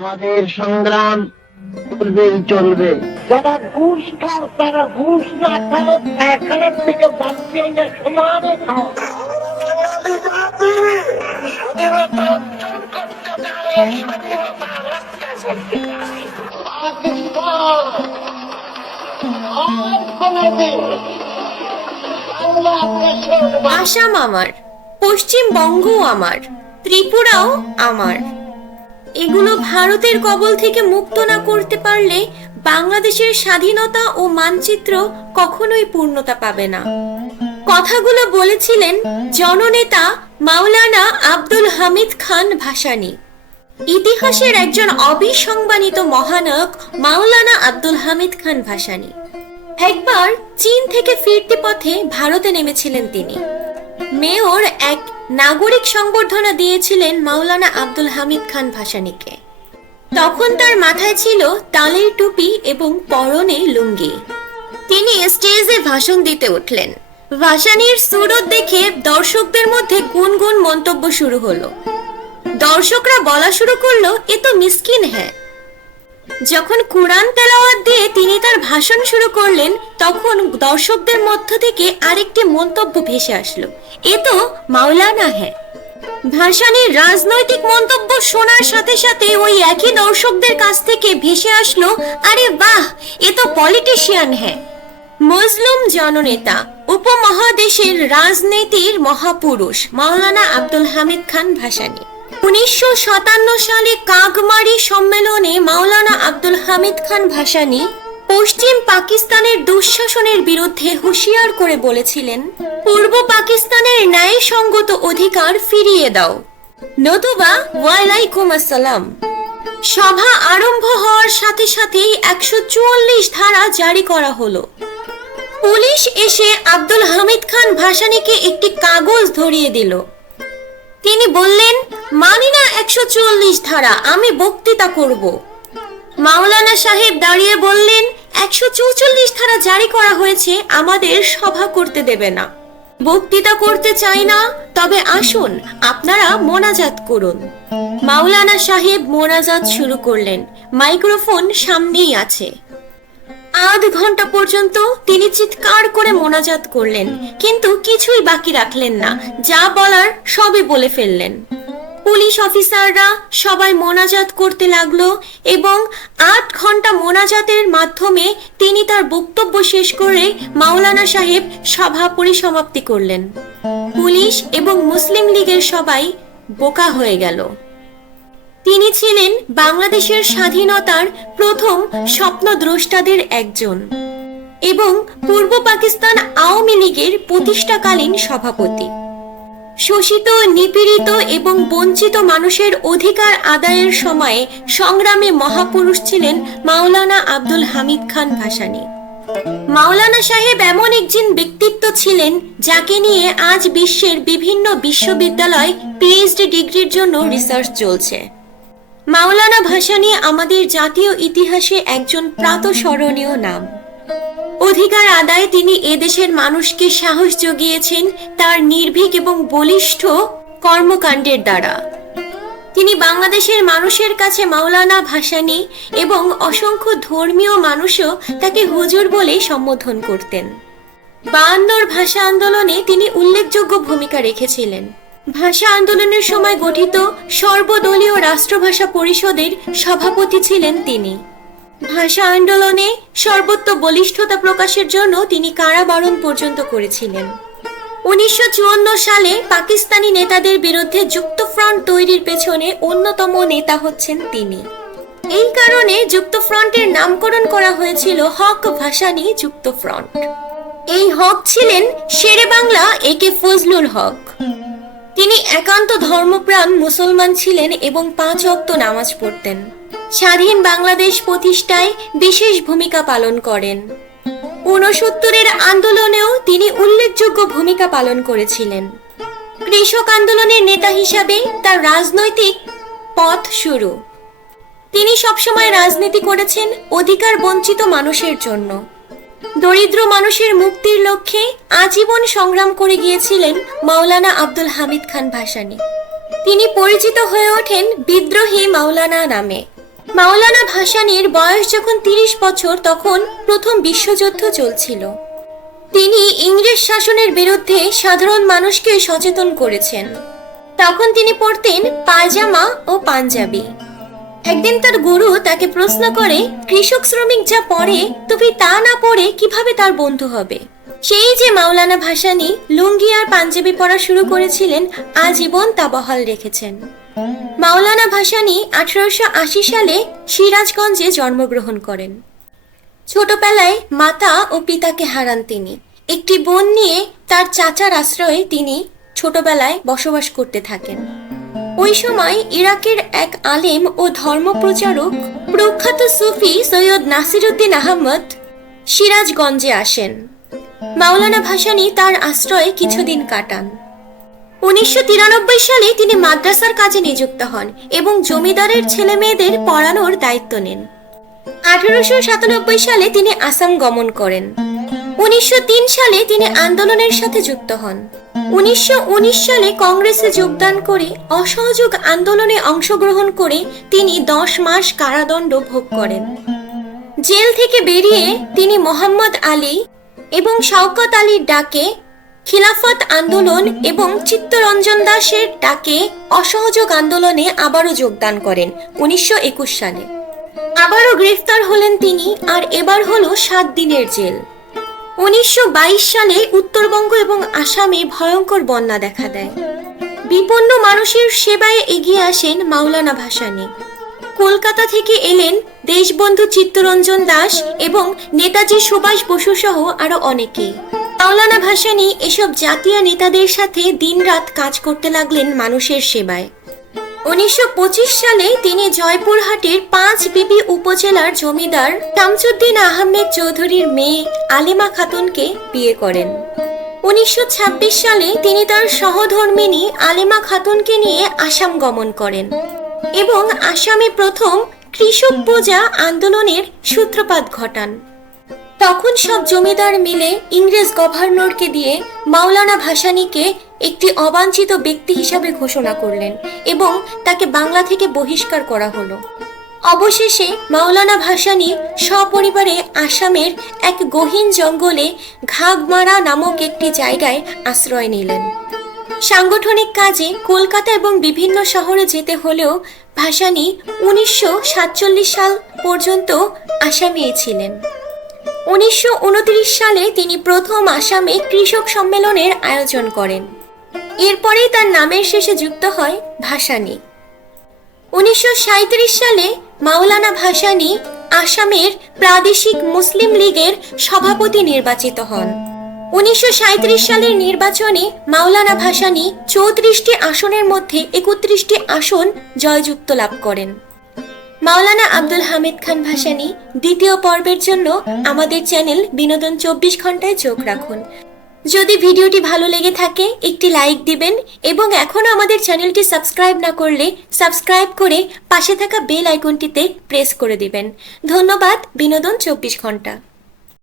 আমাদের সংগ্রাম চলবেই চলবে। যারা ঘুষ খাও তারা ঘুষ না খাও, এখানের থেকে বাঁচিয়ে সমানে খাও। আসাম আমার, পশ্চিমবঙ্গও আমার, ত্রিপুরাও আমার। এগুলো ভারতের কবল থেকে মুক্ত না করতে পারলে বাংলাদেশের স্বাধীনতা ও মানচিত্র কখনোই পূর্ণতা পাবে না। কথাগুলো বলেছিলেন জননেতা মাওলানা আব্দুল হামিদ খান ভাসানী। ইতিহাসের একজন অবিসংবাদিত মহানায়ক মাওলানা আব্দুল হামিদ খান ভাসানী। একবার চীন থেকে ফিরতি পথে ভারতে নেমেছিলেন তিনি। মেয়র এক নাগরিক সংবর্ধনা দিয়েছিলেন মাওলানা আব্দুল হামিদ খান ভাসানীকে। তখন তার মাথায় ছিল তালের টুপি এবং পরনে লুঙ্গি। তিনি স্টেজে ভাষণ দিতে উঠলেন। ভাসানীর সুরত দেখে দর্শকদের মধ্যে গুনগুন মন্তব্য শুরু হলো। দর্শকরা বলা শুরু করলো, এ তো মিসকিন হ্যাঁ। যখন কুরআন তেলাওয়াত দিয়ে তিনি তার ভাষণ শুরু করলেন, তখন দর্শকদের মধ্য থেকে আরেকটি মন্তব্য ভেসে আসলো, এ তো মাওলানা হ্যাঁ। ভাসানীর রাজনৈতিক মন্তব্য শোনার সাথে সাথে ওই একই দর্শকদের কাছ থেকে ভেসে আসলো, আরে বাহ, এ তো পলিটিশিয়ান হ্যাঁ। মুসলিম জননেতা, উপমহাদেশের রাজনীতির মহাপুরুষ মাওলানা আব্দুল হামিদ খান ভাসানী। 1957 সালে কাগমারি সম্মেলনে মাওলানা আব্দুল হামিদ খান ভাসানী পশ্চিম পাকিস্তানের দুঃশাসনের বিরুদ্ধে হুঁশিয়ার করে বলেছিলেন, পূর্ব পাকিস্তানের ন্যায়সঙ্গত অধিকার ফিরিয়ে দাও, নতুবা ওয়ালাইকুম আসসালাম। সভা আরম্ভ হওয়ার সাথে সাথেই 144 ধারা জারি করা হলো। পুলিশ এসে আব্দুল হামিদ খান ভাসানীকে একটি কাগজ ধরিয়ে দিল। তিনি বললেন, মানি না 144 ধারা, আমি বক্তৃতা করব। মাওলানা সাহেব দাঁড়িয়ে বললেন, 144 ধারা জারি করা হয়েছে, আমাদের সভা করতে দেবে না। বক্তৃতা করতে চাই না, তবে আসুন আপনারা মোনাজাত করুন। মাওলানা সাহেব মোনাজাত শুরু করলেন। মাইক্রোফোন সামনেই আছে। আধ ঘন্টা পর্যন্ত তিনি চিৎকার করে মোনাজাত করলেন, কিন্তু কিছুই বাকি রাখলেন না। যা বলার সবই বলে ফেললেন। পুলিশ অফিসাররা সবাই মোনাজাত করতে লাগলো এবং 8 ঘন্টা মোনাজাতের মাধ্যমে তিনি তার বক্তব্য শেষ করে মাওলানা সাহেব সভা পরিসমাপ্তি করলেন। পুলিশ এবং মুসলিম লীগের সবাই বোকা হয়ে গেল। তিনি ছিলেন বাংলাদেশের স্বাধীনতার প্রথম স্বপ্নদ্রষ্টাদের একজন এবং পূর্ব পাকিস্তান আওয়ামী লীগের প্রতিষ্ঠাকালীন সভাপতি। শোষিত, নিপীড়িত এবং বঞ্চিত মানুষের অধিকার আদায়ের সময়ে সংগ্রামে মহাপুরুষ ছিলেন মাওলানা আব্দুল হামিদ খান ভাসানী। মাওলানা সাহেব এমন একজন ব্যক্তিত্ব ছিলেন যাকে নিয়ে আজ বিশ্বের বিভিন্ন বিশ্ববিদ্যালয় পিএইচডি ডিগ্রির জন্য রিসার্চ চলছে। মাওলানা ভাসানী আমাদের জাতীয় ইতিহাসে একজন প্রাতঃস্মরণীয় নাম। অধিকার আদায়ে তিনি এদেশের মানুষকে সাহস জুগিয়েছেন তার নির্ভীক এবং বলিষ্ঠ কর্মকাণ্ডের দ্বারা। তিনি বাংলাদেশের মানুষের কাছে মাওলানা ভাসানী এবং অসংখ্য ধর্মীয় মানুষও তাকে হুজুর বলে সম্বোধন করতেন। 52 ভাষা আন্দোলনে তিনি উল্লেখযোগ্য ভূমিকা রেখেছিলেন। ভাষা আন্দোলনের সময় গঠিত সর্বদলীয় রাষ্ট্রভাষা পরিষদের সভাপতি ছিলেন তিনি। ভাষা আন্দোলনে সর্বোচ্চ বলিষ্ঠতা প্রকাশের জন্য তিনি কারাবরণ পর্যন্ত করেছিলেন। 1954 সালে পাকিস্তানি নেতাদের বিরুদ্ধে যুক্তফ্রন্ট তৈরির পেছনে অন্যতম নেতা হচ্ছেন তিনি। এই কারণে যুক্তফ্রন্টের নামকরণ করা হয়েছিল হক ভাসানী যুক্তফ্রন্ট। এই হক ছিলেন শেরে বাংলা একে ফজলুল হক। তিনি একান্ত ধর্মপ্রাণ মুসলমান ছিলেন এবং 5 ওয়াক্ত নামাজ পড়তেন। স্বাধীন বাংলাদেশ প্রতিষ্ঠায় বিশেষ ভূমিকা পালন করেন। 69-এর আন্দোলনেও তিনি উল্লেখযোগ্য ভূমিকা পালন করেছিলেন। কৃষক আন্দোলনের নেতা হিসাবে তার রাজনৈতিক পথ শুরু। তিনি সবসময় রাজনীতি করেছেন অধিকার বঞ্চিত মানুষের জন্য। দরিদ্র মানুষের মুক্তির লক্ষ্যে আজীবন সংগ্রাম করে গিয়েছিলেন মাওলানা আব্দুল হামিদ খান ভাসানী। তিনি পরিচিত হয়ে ওঠেন বিদ্রোহী মাওলানা নামে। মাওলানা ভাসানীর বয়স যখন 30 বছর তখন প্রথম বিশ্বযুদ্ধ চলছিল। তিনি ইংরেজ শাসনের বিরুদ্ধে সাধারণ মানুষকে সচেতন করেছেন। তখন তিনি পরতেন পায়জামা ও পাঞ্জাবি। একদিন তার গুরু তাকে প্রশ্ন করে, কৃষক শ্রমিক যা পরে তুমি তা না পরে কিভাবে তার বন্ধু হবে? সেই যে মাওলানা ভাসানী লুঙ্গি আর পাঞ্জাবি পরা শুরু করেছিলেন, আজীবন তা বহাল রেখেছেন। মাওলানা ভাসানী 1880 সালে সিরাজগঞ্জে জন্মগ্রহণ করেন। ছোটবেলায় মাতা ও পিতাকে হারান তিনি। একটি বোন নিয়ে তার চাচার আশ্রয়ে তিনি ছোটবেলায় বসবাস করতে থাকেন। ওই সময় ইরাকের এক আলেম ও ধর্মপ্রচারক প্রখ্যাত সুফি সৈয়দ নাসিরউদ্দিন আহমদ সিরাজগঞ্জে আসেন। মাওলানা ভাসানী তার আশ্রয়ে কিছুদিন কাটান। 1993 সালে তিনি মাদ্রাসার কাজে নিযুক্ত হন এবং জমিদারের ছেলে মেয়েদের পড়ানোর দায়িত্ব নেন। 1897 সালে তিনি আসাম গমন করেন। 1903 সালে তিনি আন্দোলনের সাথে যুক্ত হন। 1919 সালে কংগ্রেসে যোগদান করে অসহযোগ আন্দোলনে অংশগ্রহণ করে তিনি 10 মাস কারাদণ্ড ভোগ করেন। জেল থেকে বেরিয়ে তিনি মোহাম্মদ আলী এবং শওকত আলীর ডাকে খিলাফত আন্দোলন এবং চিত্তরঞ্জন দাসের ডাকে অসহযোগ আন্দোলনে আবারও যোগদান করেন। 1921 সালে আবারও গ্রেফতার হলেন তিনি, আর এবার হলো 7 দিনের জেল। 1922 সালে উত্তরবঙ্গ এবং আসামে ভয়ঙ্কর বন্যা দেখা দেয়। বিপন্ন মানুষের সেবায় এগিয়ে আসেন মাওলানা ভাসানী। কলকাতা থেকে এলেন দেশবন্ধু চিত্তরঞ্জন দাস এবং নেতাজি সুভাষ বসু সহ আরো অনেকেই। মাওলানা ভাসানী এসব জাতীয় নেতাদের সাথে দিনরাত কাজ করতে লাগলেন মানুষের সেবায়। 1925 সালে তিনি জয়পুরহাটের 5 বিবি উপজেলার জমিদার শামসুদ্দিন আহমেদ চৌধুরীর মেয়ে আলেমা খাতুনকে বিয়ে করেন। 1926 সালে তিনি তার সহধর্মিণী আলেমা খাতুনকে নিয়ে আসাম গমন করেন এবং আসামে প্রথম কৃষক পূজা আন্দোলনের সূত্রপাত ঘটান। তখন সব জমিদার মিলে ইংরেজ গভর্নরকে দিয়ে মাওলানা ভাসানীকে একটি অবাঞ্ছিত ব্যক্তি হিসাবে ঘোষণা করলেন এবং তাকে বাংলা থেকে বহিষ্কার করা হলো। অবশেষে মাওলানা ভাসানী সপরিবারে আসামের এক গহীন জঙ্গলে ঘাগমারা নামক একটি জায়গায় আশ্রয় নিলেন। সাংগঠনিক কাজে কলকাতা এবং বিভিন্ন শহরে যেতে হলেও ভাসানী 1947 সাল পর্যন্ত আসামেই ছিলেন। 1929 সালে তিনি প্রথম আসামে কৃষক সম্মেলনের আয়োজন করেন। এরপরেই তার নামের শেষে যুক্ত হয় ভাসানী। 1937 সালে মাওলানা ভাসানী আসামের প্রাদেশিক মুসলিম লীগের সভাপতি নির্বাচিত হন। 1937 সালের নির্বাচনে মাওলানা ভাসানী 34টি আসনের মধ্যে 31টি আসন জয়যুক্ত লাভ করেন। মাওলানা আব্দুল হামিদ খান ভাসানী দ্বিতীয় পর্বের জন্য আমাদের চ্যানেল বিনোদন 24 ঘন্টায় চোখ রাখুন। যদি ভিডিওটি ভালো লেগে থাকে একটি লাইক দিবেন এবং এখনো আমাদের চ্যানেলটি সাবস্ক্রাইব না করলে সাবস্ক্রাইব করে পাশে থাকা বেল আইকনটিতে প্রেস করে দিবেন। ধন্যবাদ। বিনোদন 24 ঘন্টা।